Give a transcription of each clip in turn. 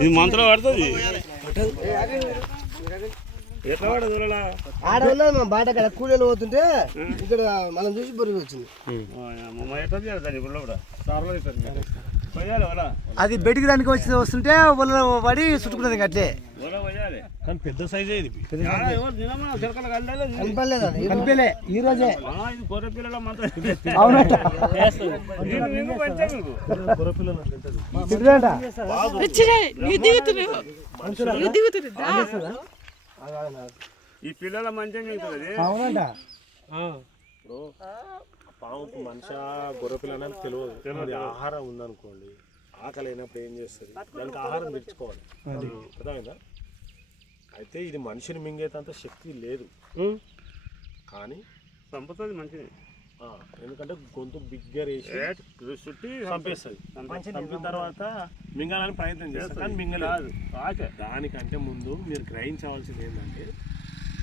ఇది మంత్రం పడుతుంది. ఎట్లా పడదు ఆడ ఉన్నది మా బాట కాడ కూలీలు పోతుంటే ఇక్కడ మనం చూసి బొరికి వచ్చింది. అది బయటికి దానికి వచ్చి వస్తుంటే వాళ్ళు పడి చుట్టుకున్నది అట్లే. కానీ పెద్ద సైజే ఇది. చాలా ఎవరు తినమా చిలకలు కళ్ళలో ఇది. కనపడలేదు అది. కనిపించలే ఈ రోజే. ఆ, ఇది గొర్రె పిల్లల మంత్రం అవునట గొర్రె పిల్లలు ఈ పిల్లల మంచం అవుతుంది అవునంట. పాముకు మనిషి గొర్రె పిల్ల అనేది తెలియదు. అది ఆహారం ఉందనుకోండి ఆకలి అయినప్పుడు ఏం చేస్తుంది? దానికి ఆహారం తెచ్చుకోవాలి అర్థమైందా? అయితే ఇది మనిషిని మింగేటంత శక్తి లేదు. కానీ చంపుతుంది మంచిది ఎందుకంటే గొంతు బిగ్గర్ వేసి చుట్టి చంపేస్తుంది. చంపిన తర్వాత మింగాలని ప్రయత్నం చేస్తారు కానీ మింగలేదు. దానికంటే ముందు మీరు గ్రహించవలసింది ఏంటంటే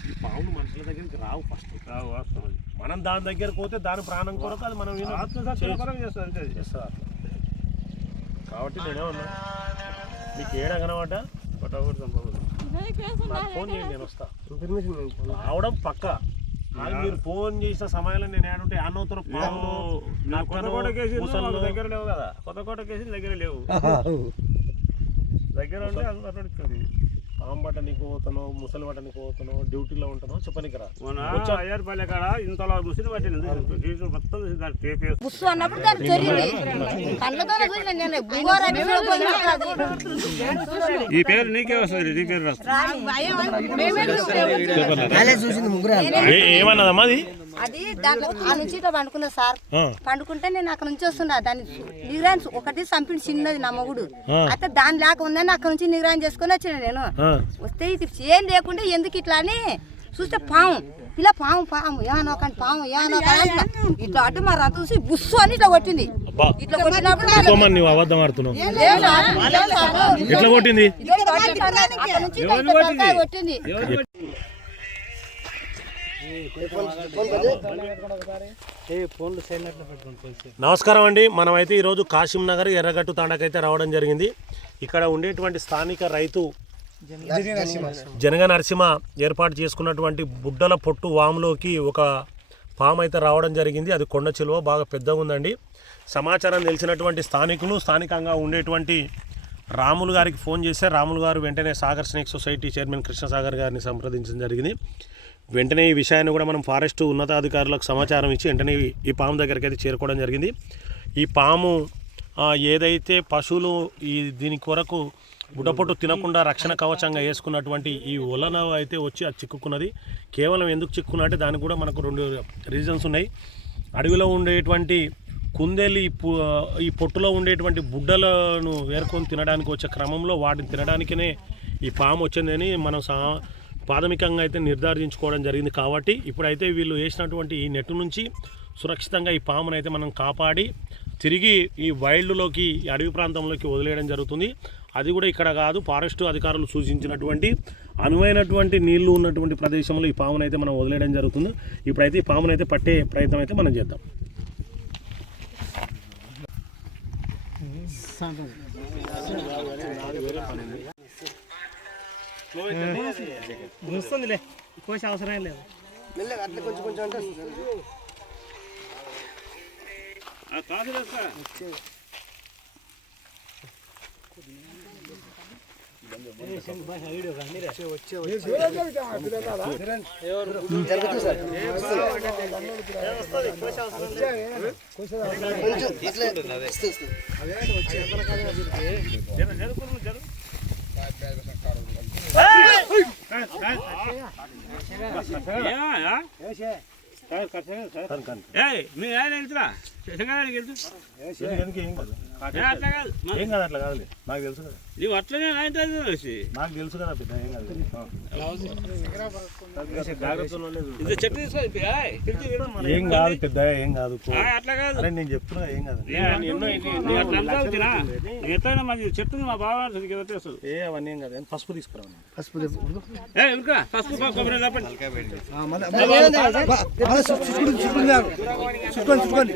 ఈ పాములు మనుషుల దగ్గరికి రావు ఫస్ట్. రావు వాస్తవం. మనం దాని దగ్గరకు పోతే దాని ప్రాణం కొరకు అది మనం చేస్తుంది. చేస్తుంది అట్లా. కాబట్టి నేనే ఉన్నా మీకు ఏడ కనబడ్డ? కొట్టకూడదు చంపకూడదు నాకు ఫోన్ చేయండి నేను వస్తా. రావడం పక్క. మీరు ఫోన్ చేసిన సమయంలో నేను ఏడుంటే అన్నవుతారు పాములు నా కొత్త నక్కలు, కోట కేసులు దగ్గర లేవు కదా. కొత్త కోట కేసులు దగ్గర లేవు. దగ్గర ఉంటే అందరూ నడుస్తుంది పాము బట్ట నీకు పోతానో ముసలి బట్ట నీకు పోతానో డ్యూటీలో ఉంటానో చెప్పనికి రా అయ్యారుపల్లె కాడ ఇంతలో పట్టింది. మొత్తం అన్నప్పుడు. ఈ పేరు నీకే వస్తుంది నీ పేరు ఏమన్నదమ్మా అది? అది దాంట్లో ఆ నుంచి ఇట్లా పండుకున్నా సార్. పండుకుంటే నేను అక్కడ నుంచి వస్తున్నా దాన్ని నిగ్రాన్ ఒకటి చంపిడి చిన్నది నా మొగుడు. అయితే దాని లేక ఉందని అక్కడ నుంచి నిగ్రాన్ చేసుకొని వచ్చిన నేను. వస్తే ఇది ఏం లేకుండా ఎందుకు ఇట్లా అని చూస్తే పాము. ఇలా పాము పాము ఏమన్నా కానీ పాము ఏమన్నా కానీ. ఇట్లా అటు మా రథం చూసి బుస్సు అని ఇట్లా కొట్టింది. ఇట్లా కొట్టినప్పుడు అబద్ధం ఆడుతున్నావు. ఎట్లా కొట్టింది. నమస్కారం అండి. మనమైతే ఈరోజు కాశీం నగర్ ఎర్రగట్టు తాండాకైతే రావడం జరిగింది. ఇక్కడ ఉండేటువంటి స్థానిక రైతు జనగ నరసింహ ఏర్పాటు చేసుకున్నటువంటి బుడ్డల పొట్టు వాములోకి ఒక పాము అయితే రావడం జరిగింది. అది కొండ చిలువ బాగా పెద్దగా ఉందండి. సమాచారం తెలిసినటువంటి స్థానికులు స్థానికంగా ఉండేటువంటి రాములు గారికి ఫోన్ చేస్తే రాములు గారు వెంటనే Sagar snake society chairman Krishnasagar గారిని సంప్రదించడం జరిగింది. వెంటనే ఈ విషయాన్ని కూడా మనం ఫారెస్ట్ ఉన్నతాధికారులకు సమాచారం ఇచ్చి వెంటనే ఈ- పాము దగ్గరికి అయితే చేరుకోవడం జరిగింది. ఈ పాము ఏదైతే పశువులు ఈ దీని కొరకు బుడపొట్టు తినకుండా రక్షణ కవచంగా వేసుకున్నటువంటి ఈ ఒలన అయితే వచ్చి అది చిక్కుకున్నది. కేవలం ఎందుకు చిక్కుకున్నట్టే దానికి కూడా మనకు రెండు రీజన్స్ ఉన్నాయి. అడవిలో ఉండేటువంటి కుందేలు ఈ పు- ఈ పొట్టులో ఉండేటువంటి బుడ్డలను వేరుకొని తినడానికి వచ్చే క్రమంలో వాటిని తినడానికనే ఈ పాము వచ్చిందని మనం సా ప్రాథమికంగా అయితే నిర్ధారించుకోవడం జరిగింది కాబట్టి ఇప్పుడైతే వీళ్ళు వేసినటువంటి ఈ నెట్ నుంచి సురక్షితంగా ఈ పామును అయితే మనం కాపాడి తిరిగి ఈ వైల్డ్లోకి అడవి ప్రాంతంలోకి వదిలేయడం జరుగుతుంది. అది కూడా ఇక్కడ కాదు ఫారెస్ట్ అధికారులు సూచించినటువంటి అనువైనటువంటి నీళ్ళు ఉన్నటువంటి ప్రదేశంలో ఈ పామును అయితే మనం వదిలేయడం జరుగుతుంది. ఇప్పుడైతే ఈ పామును అయితే పట్టే ప్రయత్నం అయితే మనం చేద్దాం. వస్తుందిలే. కోసి అవసరం లేదు. అట్లా కొంచెం కొంచెం అంటే 来啊来 కాదయా? కాసేసుకోటి ఏం కాదే. నువ్వు ఎందుకు టెన్షన్ పడుతున్నావు ఇప్పుడు పట్టడం నేను భయపడితే ఎట్లా చెప్పు నాకు భయం అయితే సార్ అట్లా ఎప్పుడు అనుకోవద్దు మా తానా పోరాటోడే. దాంతో దాంతో తెలిసిపోతుంది బట్టి. ఫోన్ చేయమ్మా అందుకు అవసరం పసుపు. సరే పసుపు ఒకటి నంగి ఇవ్వండి. మందు మందు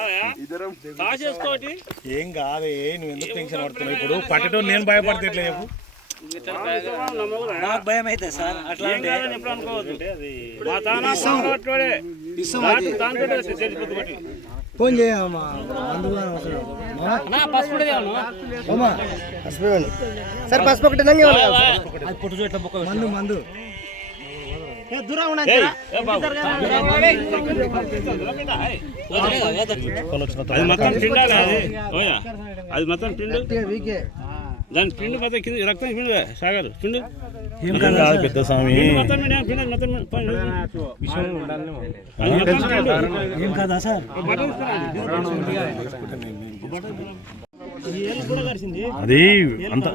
ఏ, దూరం. ఏ బాబు. కొని వచ్చిన అది మొత్తం పిండాలి అది ఓయా అది. మొత్తం పిండు గట్టిగా వీకే దాని పిండి మొత్తం కింద రక్తం పిండు సాగర్ పిండు ఏం కాదు పెద్ద స్వామి పిండి మొత్తం పిండి పిండి మొత్తం పిండి. పోయి, అది మొత్తం పిండు. కాదా బట్టలు ఇస్తున్నాను. అది అంత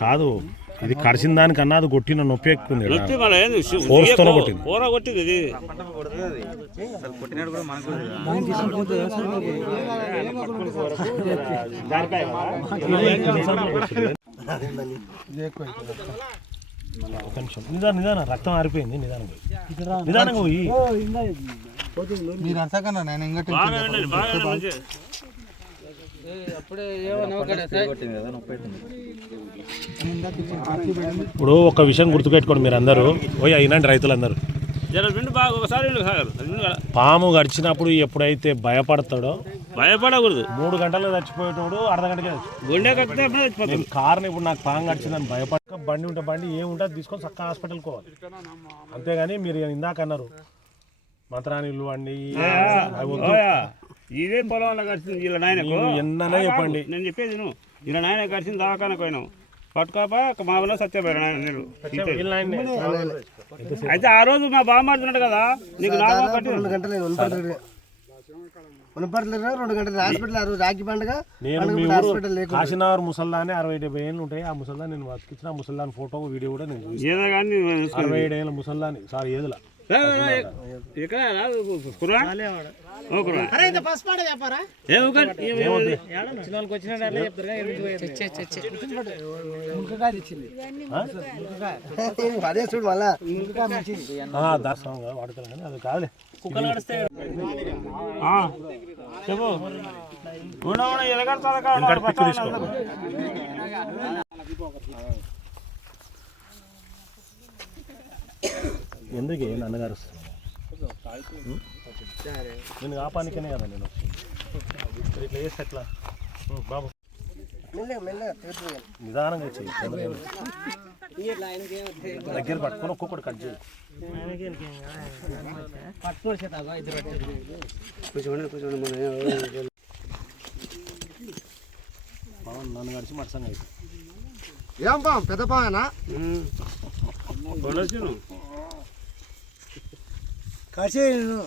కాదు. ఇది కరిసిన దానికన్నా అది కొట్టిన నొప్పి ఎక్కువ ఉంది నొప్పి మళ్ళీ ఏంది? Force తోనే కొట్టింది. కూర కొట్టింది ఇది. ఒక నిమిషం. నిదానం నిదానం. రక్తం ఆరిపోయింది. నిదానంగా పోయి. నిదానంగా పోయి. మీరు అంతకన్నా నేను బాగా ఉండండి, మంచిగా. ఇప్పుడు ఒక విషయం గుర్తుపెట్టుకోండి మీరు అందరూ పోయి అయినండి రైతులందరూ. పాము గడిచినప్పుడు ఎప్పుడైతే భయపడతాడో భయపడకూడదు. మూడు గంటలకు చచ్చిపోయేటోడు అర్ధ గంటకే కారుని ఇప్పుడు నాకు పాము గడిచిందని భయపడక బండి ఉంటే బండి ఏముంటే అది తీసుకొని చక్కగా హాస్పిటల్కి పోవాలి. అంతేగాని మీరు ఇందాక అన్నారు మంత్రానిలు. ఓయా, ఇదే కడిచింది వీళ్ళ నాయనకు. మీరు ఎన్నైనా చెప్పండి. నేను చెప్పేది నువ్వు వీళ్ళ నాయన కడిచింది దవాఖానకు పోయినావు. పట్టుకోపా మా ఊళ్ళో నేను. అయితే ఆ రోజు మా బామ్మాడుతున్నాడు కదా నీకు రెండు గంటలు వనపడలేదు రెండు గంటలు హాస్పిటల్ ఆ రోజు పండుగ హాస్పిటల్ కాశీనగర్ ముసల్దానే అరవై డెబ్బై ఏళ్ళు ఉంటాయి ఆ ముసల్దా నేను బతికించిన ఆ ముసల్దాన్ ఫోటో వీడియో కూడా నేను చూసి ఏదో కానీ అరవై ఏడు ఏళ్ళ ముసల్దాని సార్ ఏదులా ఇక్కడ అదే చూడు మళ్ళా దర్శనం వాడుతాను కానీ అది కాదులే. చెప్పు. ఎందుకు నాన్నగారు ఉం? నేను ఆపానికనే కదా నేను ఇట్లా చేస్తే ఎట్లా? బాబు. నిదానంగా దగ్గర పట్టుకొని ఒక్కొక్కటి కట్ చేయి. పవన్ నన్ను గడిచి మట్సంగా అయితే ఏం పాం పెద్ద పానా కొనొచ్చును. కసే నిజమా?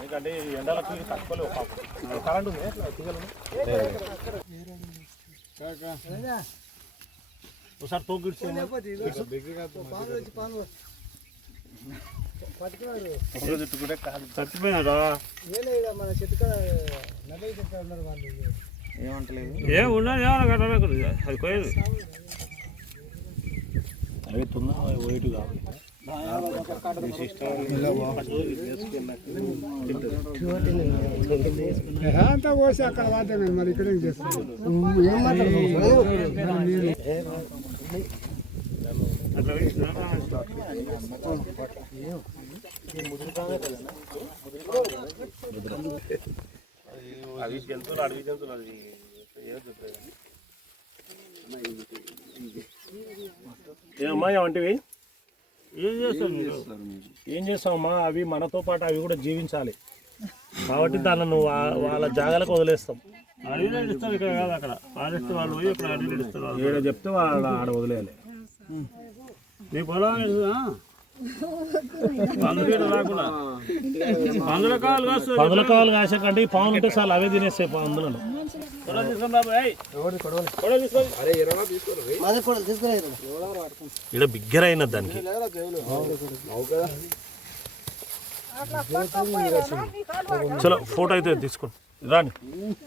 ఎందుకంటే ఈ ఎండలకు కరెంట్ ఉంది తీగలు ఒకసారి. చచ్చిపోయినారా ఏం ఉండదు ఏమన్నా అది పోయేది. అవి తొందర వైట్ కావాలి అంతా పోసి అక్కడ వాద్యం మరి ఇక్కడ అవి జంతువులు అడవి జంతువులు అది ఏమంటివి? ఏం చేస్తాం మీరు? ఏం చేస్తామమ్మా అవి మనతో పాటు అవి కూడా జీవించాలి. కాబట్టి దాన్ని నువ్వు వాళ్ళ జాగాలకు వదిలేస్తాం. అడవిలో ఇస్తాం ఇక్కడ కాదు అక్కడ. ఫారెస్ట్ వాళ్ళు పోయి ఇక్కడ అడవిలో ఇస్తారు వాళ్ళు. ఈడ చెప్తే వాళ్ళ ఆడ వదిలేయాలి. నీ పొలం పందులు కావాలి కాసే కంటే ఈ పాములు ఉంటే చాలు అవే తినేస్తాయి పందులను ఇక్కడ బిగ్గర అయినది దానికి. చలో ఫోటో అయితే తీసుకోండి రాండి.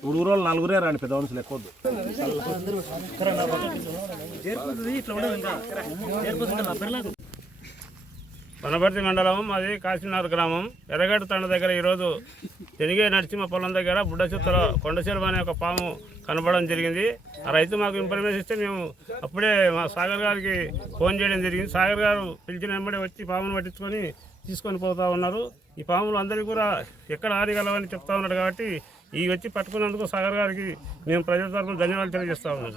మూడు ఊరోళ్ళు నలుగురే రాండి పెద్ద మనుషులు ఎక్కువ వద్దు. వనపర్తి మండలం మాది కాశీనాథ్ గ్రామం. ఎర్రగడ్డ తండ దగ్గర ఈరోజు తెనిగే నరసింహ పొలం దగ్గర బుడ్డచిత్తలో కొండచెరువు అనే ఒక పాము కనపడడం జరిగింది. ఆ రైతు మాకు ఇన్ఫర్మేషన్ ఇస్తే మేము అప్పుడే మా సాగర్ గారికి ఫోన్ చేయడం జరిగింది. సాగర్ గారు పిలిచిన వెంబడే వచ్చి పామును పట్టించుకొని తీసుకొని పోతా ఉన్నారు. ఈ పాములు అందరికీ కూడా ఎక్కడ ఆరగలవని చెప్తా ఉన్నారు కాబట్టి ఈ వచ్చి పట్టుకున్నందుకు సాగర్ గారికి మేము ప్రజల తరఫున ధన్యవాదాలు తెలియజేస్తా ఉన్నాం.